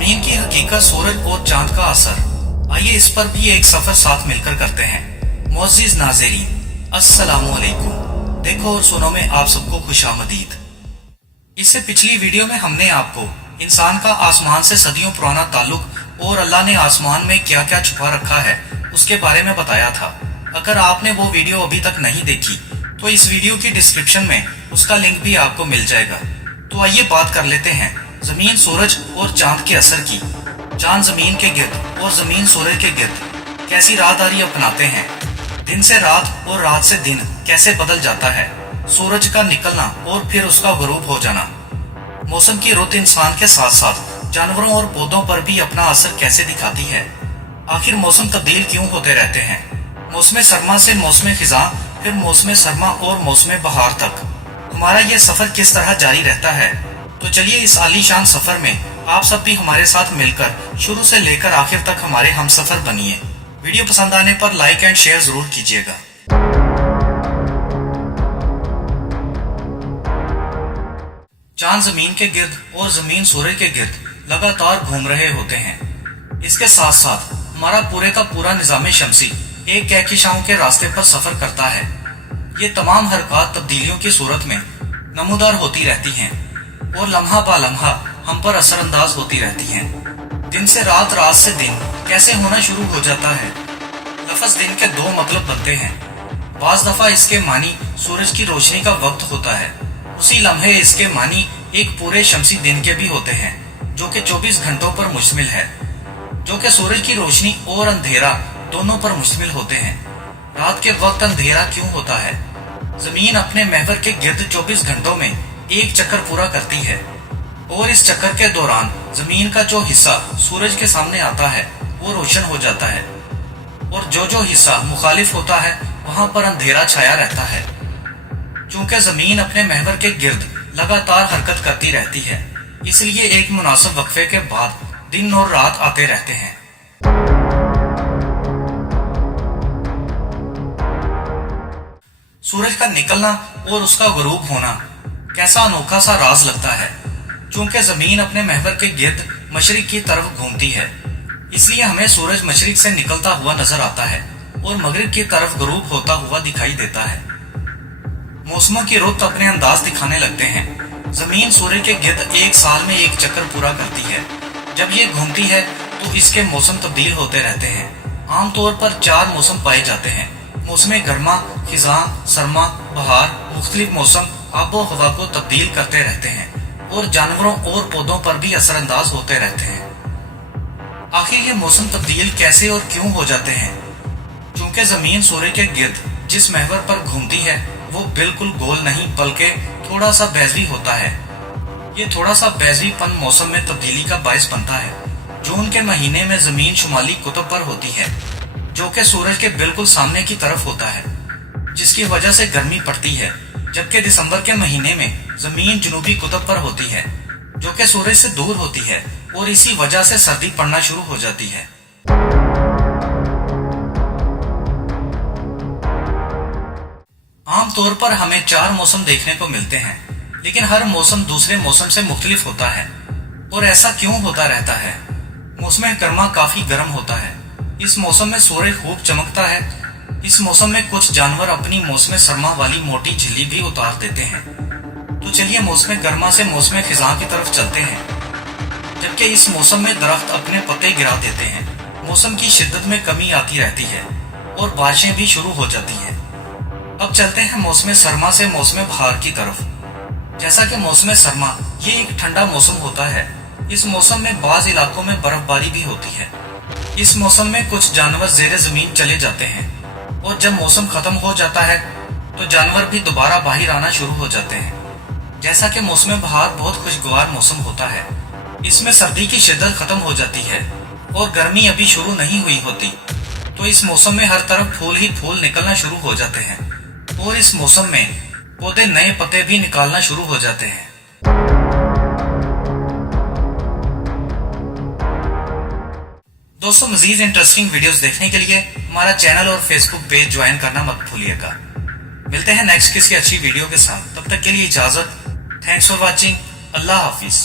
जमीन की हकीकत, सूरज और चांद का असर। आइए इस पर भी एक सफर साथ मिलकर करते हैं। मोअज़्ज़िज़ नाज़रीन, अस्सलामु अलैकुम। देखो और सुनो में आप सबको खुशामदीद। इससे पिछली वीडियो में हमने आपको इंसान का आसमान से सदियों पुराना ताल्लुक और अल्लाह ने आसमान में क्या क्या छुपा रखा है उसके बारे में बताया था। अगर आपने वो वीडियो अभी तक नहीं देखी तो इस वीडियो की डिस्क्रिप्शन में उसका लिंक भी आपको मिल जाएगा। तो आइए बात कर लेते हैं जमीन, सूरज और चांद के असर की। चांद जमीन के गिर्द और जमीन सूरज के गिर्द कैसी राहदारी अपनाते हैं। दिन से रात और रात से दिन कैसे बदल जाता है। सूरज का निकलना और फिर उसका गुरूब हो जाना। मौसम की रुत इंसान के साथ साथ जानवरों और पौधों पर भी अपना असर कैसे दिखाती है। आखिर मौसम तब्दील क्यों होते रहते हैं। मौसम सरमा से मौसम खिजा, फिर मौसम सरमा और मौसम बहार तक हमारा ये सफर किस तरह जारी रहता है। तो चलिए इस आलीशान सफर में आप सब भी हमारे साथ मिलकर शुरू से लेकर आखिर तक हमारे हम सफर बनिए। वीडियो पसंद आने पर लाइक एंड शेयर जरूर कीजिएगा। चांद जमीन के गिर्द और जमीन सूरज के गिर्द लगातार घूम रहे होते हैं। इसके साथ साथ हमारा पूरे का पूरा निजाम शमसी एक कहकशाओं के रास्ते पर सफर करता है। ये तमाम हरकत तब्दीलियों की सूरत में नमूदार होती रहती हैं और लम्हा पा लम्हा हम पर असरअंदाज होती रहती हैं। दिन से रात, रात से दिन कैसे होना शुरू हो जाता है। लफ्ज दिन के दो मतलब बनते हैं। बाज दफा इसके मानी सूरज की रोशनी का वक्त होता है, उसी लम्हे इसके मानी एक पूरे शमसी दिन के भी होते हैं जो कि 24 घंटों पर मुश्तमिल है, जो कि सूरज की रोशनी और अंधेरा दोनों पर मुश्तमिल होते हैं। रात के वक्त अंधेरा क्यों होता है। जमीन अपने महवर के गिर्द 24 घंटों में एक चक्कर पूरा करती है और इस चक्कर के दौरान जमीन का जो हिस्सा सूरज के सामने आता है वो रोशन हो जाता है और जो हिस्सा मुखालिफ होता है वहां पर अंधेरा छाया रहता है। चूंकि जमीन अपने महवर के गिर्द लगातार हरकत करती रहती है, इसलिए एक मुनासिब वक्फे के बाद दिन और रात आते रहते हैं। सूरज का निकलना और उसका गुरूब होना कैसा अनोखा सा राज लगता है। चूंकि जमीन अपने महवर के गिर्द मशरिक की तरफ घूमती है, इसलिए हमें सूरज मशरिक से निकलता हुआ नजर आता है और मगरिब की तरफ गुरूब होता हुआ दिखाई देता है। मौसमों की रुत अपने अंदाज दिखाने लगते हैं। जमीन सूरज के गिर्द एक साल में एक चक्कर पूरा करती है। जब ये घूमती है तो इसके मौसम तब्दील होते रहते हैं। आमतौर पर 4 मौसम पाए जाते हैं। मौसम गर्मा, खिजां, सरमा, बहार मुख्तलिफ मौसम आबो हवा को तब्दील करते रहते हैं और जानवरों और पौधों पर भी असरअंदाज होते रहते हैं। आखिर ये मौसम तब्दील कैसे और क्यों हो जाते हैं। चूंकि जमीन सूरज के गिर्द जिस महवर पर घूमती है वो बिल्कुल गोल नहीं बल्कि थोड़ा सा बैज़वी होता है। ये थोड़ा सा बैज़वीपन मौसम में तब्दीली का बायस बनता है। जून के महीने में जमीन शुमाली कुतुब पर होती है जो कि सूरज के बिल्कुल सामने की तरफ होता है, जिसकी वजह से गर्मी पड़ती है। जबकि दिसंबर के महीने में जमीन जनूबी कुतुब पर होती है जो कि सूरज से दूर होती है और इसी वजह से सर्दी पड़ना शुरू हो जाती है। आमतौर पर हमें 4 मौसम देखने को मिलते हैं, लेकिन हर मौसम दूसरे मौसम से मुख्तलिफ होता है। और ऐसा क्यों होता रहता है। मौसम गर्मा काफी गर्म होता है। इस मौसम में सूरज खूब चमकता है। इस मौसम में कुछ जानवर अपनी मौसम सरमा वाली मोटी झिल्ली भी उतार देते हैं। तो चलिए मौसम गर्मा से मौसम खिजां की तरफ चलते हैं। जबकि इस मौसम में दरख्त अपने पत्ते गिरा देते हैं, मौसम की शिद्दत में कमी आती रहती है और बारिशें भी शुरू हो जाती हैं। अब चलते हैं मौसम सरमा से मौसम बहार की तरफ। जैसा कि मौसम सरमा ये एक ठंडा मौसम होता है। इस मौसम में बाज इलाकों में बर्फबारी भी होती है। इस मौसम में कुछ जानवर ज़ेरे जमीन चले जाते हैं और जब मौसम खत्म हो जाता है तो जानवर भी दोबारा बाहर आना शुरू हो जाते हैं। जैसा कि मौसम बहार बहुत खुशगवार मौसम होता है। इसमें सर्दी की शिद्दत खत्म हो जाती है और गर्मी अभी शुरू नहीं हुई होती। तो इस मौसम में हर तरफ फूल ही फूल निकलना शुरू हो जाते हैं और इस मौसम में पौधे नए पत्ते भी निकालना शुरू हो जाते हैं। दोस्तों, मजीद इंटरेस्टिंग वीडियोस देखने के लिए हमारा चैनल और फेसबुक पेज ज्वाइन करना मत भूलिएगा। मिलते हैं नेक्स्ट किसी अच्छी वीडियो के साथ। तब तक के लिए इजाजत। Thanks for watching. Allah Hafiz.